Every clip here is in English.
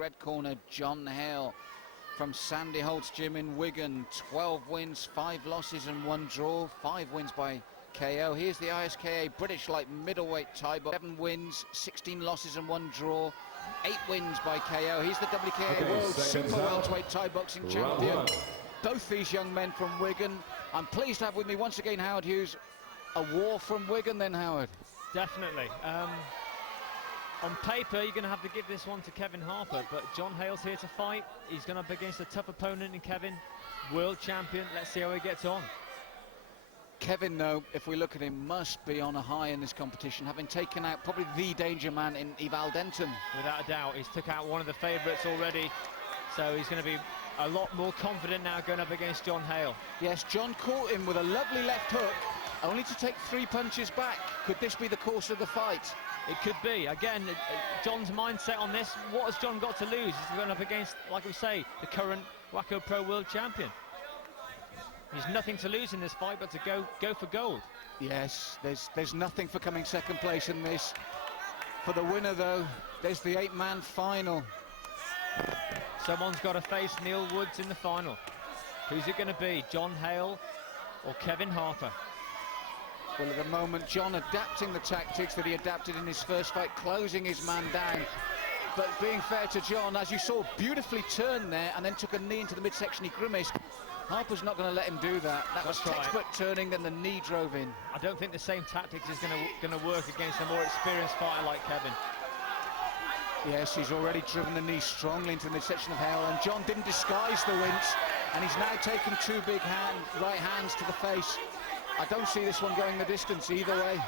red corner, John Hale from Sandy Holt's gym in Wigan. 12 wins, 5 losses and 1 draw. 5 wins by KO. Here's the ISKA British light middleweight Thai box. 7 wins, 16 losses and 1 draw. 8 wins by KO. He's the WKA World Super Welterweight Thai boxing champion. Both these young men from Wigan. I'm pleased to have with me once again Howard Hughes. A war from Wigan then, Howard? Definitely. On paper, you're going to have to give this one to Kevin Harper, but John Hale's here to fight. He's going up against a tough opponent in Kevin, world champion. Let's see how he gets on. Kevin, though, if we look at him, must be on a high in this competition, having taken out probably the danger man in Eval Denton. Without a doubt, he's took out one of the favourites already, so he's going to be a lot more confident now going up against John Hale. Yes, John caught him with a lovely left hook, only to take 3 punches back. Could this be the course of the fight? It could be. Again, John's mindset on this, what has John got to lose? He's going up against, like we say, the current WACO Pro World Champion. There's nothing to lose in this fight but to go for gold. Yes, there's nothing for coming second place in this. For the winner, though, there's the 8-man final. Someone's got to face Neil Woods in the final. Who's it going to be, John Hale or Kevin Harper? Well, at the moment, John adapting the tactics that he adapted in his first fight, closing his man down. But being fair to John, as you saw, beautifully turned there and then took a knee into the midsection. He grimaced. Harper's not going to let him do that. That was textbook turning, then the knee drove in. I don't think the same tactics is going to work against a more experienced fighter like Kevin. Yes, he's already driven the knee strongly into the midsection of Hale, and John didn't disguise the wince, and he's now taken 2 big right hands to the face. I don't see this one going the distance either way.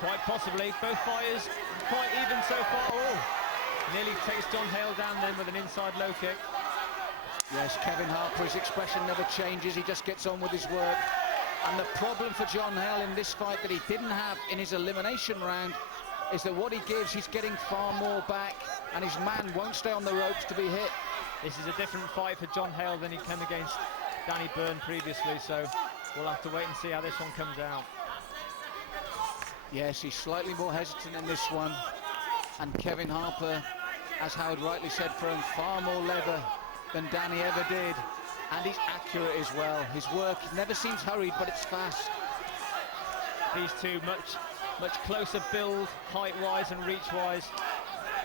Quite possibly. Both fighters quite even so far. Oh, nearly takes John Hale down then with an inside low kick. Yes, Kevin Harper, his expression never changes. He just gets on with his work. And the problem for John Hale in this fight that he didn't have in his elimination round is that what he gives, he's getting far more back, and his man won't stay on the ropes to be hit. This is a different fight for John Hale than he came against Danny Byrne previously, so we'll have to wait and see how this one comes out. Yes, he's slightly more hesitant in this one. And Kevin Harper, as Howard rightly said, throwing far more leather than Danny ever did. And he's accurate as well. His work never seems hurried, but it's fast. These two much closer build, height-wise and reach-wise.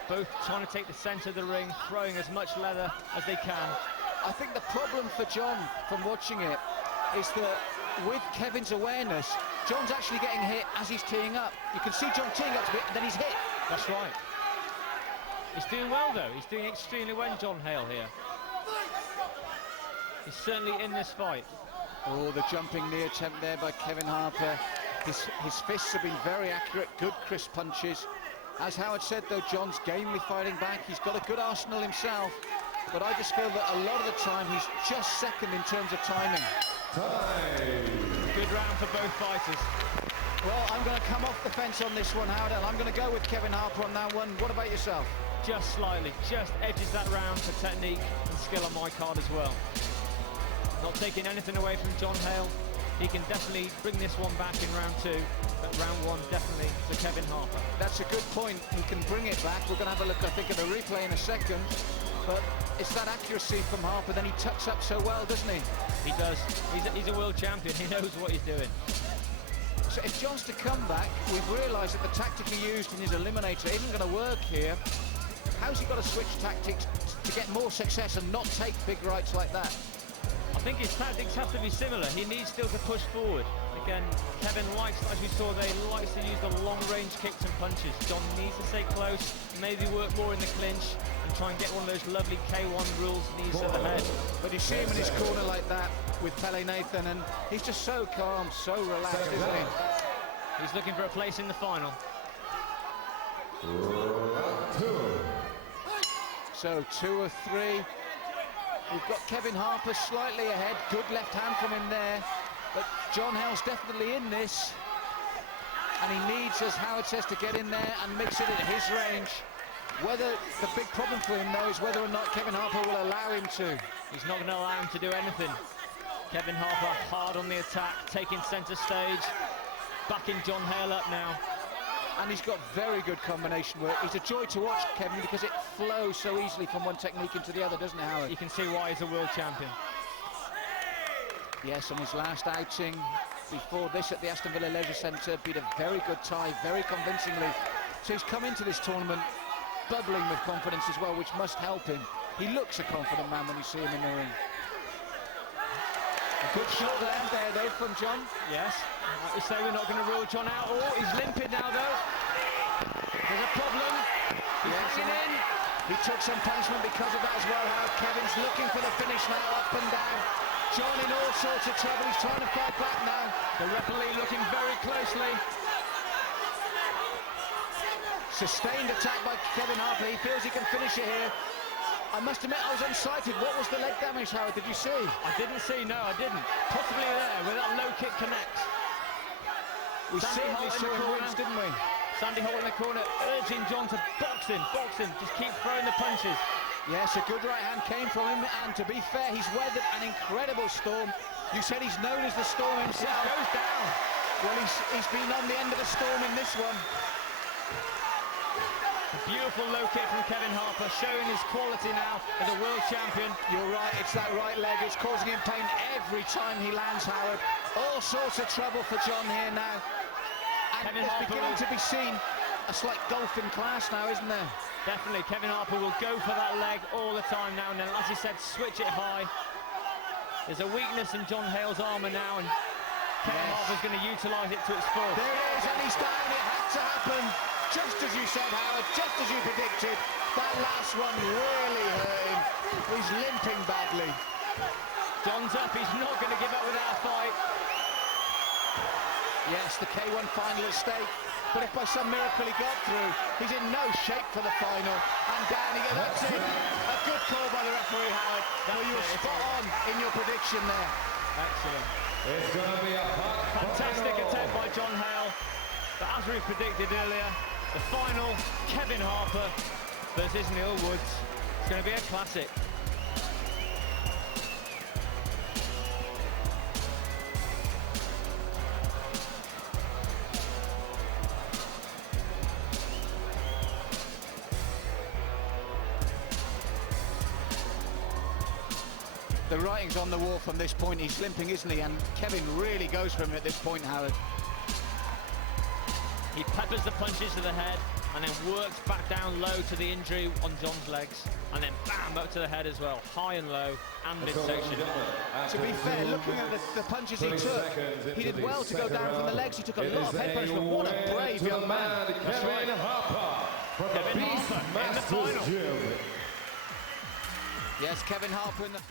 Both trying to take the centre of the ring, throwing as much leather as they can. I think the problem for John, from watching it, is that with Kevin's awareness, John's actually getting hit as he's teeing up. You can see John teeing up a bit, and then he's hit. That's right. He's doing well, though. He's doing extremely well, John Hale, here. He's certainly in this fight. Oh, the jumping knee attempt there by Kevin Harper. His fists have been very accurate, good crisp punches. As Howard said, though, John's gamely fighting back. He's got a good arsenal himself, but I just feel that a lot of the time he's just second in terms of timing. Good round for both fighters. Well, I'm going to come off the fence on this one, Howard, and I'm going to go with Kevin Harper on that one. What about yourself? Just slightly, just edges that round for technique and skill on my card as well. Not taking anything away from John Hale. He can definitely bring this one back in round 2, but round 1 definitely to Kevin Harper. That's a good point. He can bring it back. We're going to have a look, I think, at the replay in a second. But it's that accuracy from Harper. Then he tucks up so well, doesn't he? He does. He's a world champion. He knows what he's doing. So if John's to come back, we've realised that the tactic he used in his eliminator isn't going to work here. How's he got to switch tactics to get more success and not take big rights like that? I think his tactics have to be similar. He needs still to push forward. Again, Kevin likes, as we saw there, he likes to use the long-range kicks and punches. John needs to stay close, maybe work more in the clinch, and try and get one of those lovely K1 rules knees to the head. But you see him in his corner like that with Pele Nathan, and he's just so calm, so relaxed, isn't he? He's looking for a place in the final. So 2 of 3. We've got Kevin Harper slightly ahead. Good left hand from him there. But John Hale's definitely in this. And he needs, as Howard says, to get in there and mix it at his range. Whether the big problem for him, though, is whether or not Kevin Harper will allow him to. He's not going to allow him to do anything. Kevin Harper hard on the attack, taking centre stage. Backing John Hale up now. And he's got very good combination work. He's a joy to watch, Kevin, because it flows so easily from one technique into the other, doesn't it, Howard? You can see why he's a world champion. Yes, on his last outing before this at the Aston Villa Leisure Centre, beat a very good Thai, very convincingly. So he's come into this tournament bubbling with confidence as well, which must help him. He looks a confident man when you see him in the ring. A good shot there, though, from John. Yes. Like we say, we're not going to rule John out. Oh, he's limping now, though. There's a problem. He's hanging in. He took some punishment because of that as well, Howard. Kevin's looking for the finish now, up and down. John in all sorts of trouble. He's trying to fight back now. The referee looking very closely. Sustained attack by Kevin Harper. He feels he can finish it here. I must admit, I was unsighted. What was the leg damage, Howard? Did you see? I didn't see, no, I didn't. Possibly there, where that low kick connects. We certainly saw him wince, didn't we? Sandy Holt in the corner, urging John to box him, just keep throwing the punches. Yes, a good right hand came from him, and to be fair, he's weathered an incredible storm. You said he's known as the storm himself. It goes down. Well, he's been on the end of the storm in this one. Beautiful low kick from Kevin Harper, showing his quality now as a world champion. You're right, it's that right leg. It's causing him pain every time he lands, Howard. All sorts of trouble for John here now. And Kevin it's Harper beginning to be seen a slight golf in class now, isn't there? Definitely, Kevin Harper will go for that leg all the time now. And as he said, switch it high. There's a weakness in John Hale's armour now, and Kevin Harper's going to utilise it to its full. There it is, and he's down. It had to happen. Just as you said, Howard, just as you predicted. That last one really hurt him. He's limping badly. John's up, he's not going to give up without a fight. Yes, the K1 final at stake. But if by some miracle he got through, he's in no shape for the final. And down he goes. That's it. A good call by the referee, Howard. Well, you were spot on in your prediction there. Excellent. It's going to be a fantastic attempt by John Hale. But as we predicted earlier, the final, Kevin Harper versus Neil Woods. It's going to be a classic. The writing's on the wall from this point. He's limping, isn't he? And Kevin really goes for him at this point, Howard. He peppers the punches to the head and then works back down low to the injury on John's legs, and then bam, up to the head as well, high and low and midsection. To be fair, looking at the punches he took, he did well to go down from the legs. He took a lot of head punishment. What a brave young man. Kevin Harper from Kevin Harper in the final. Gym. Yes, Kevin Harper in the final.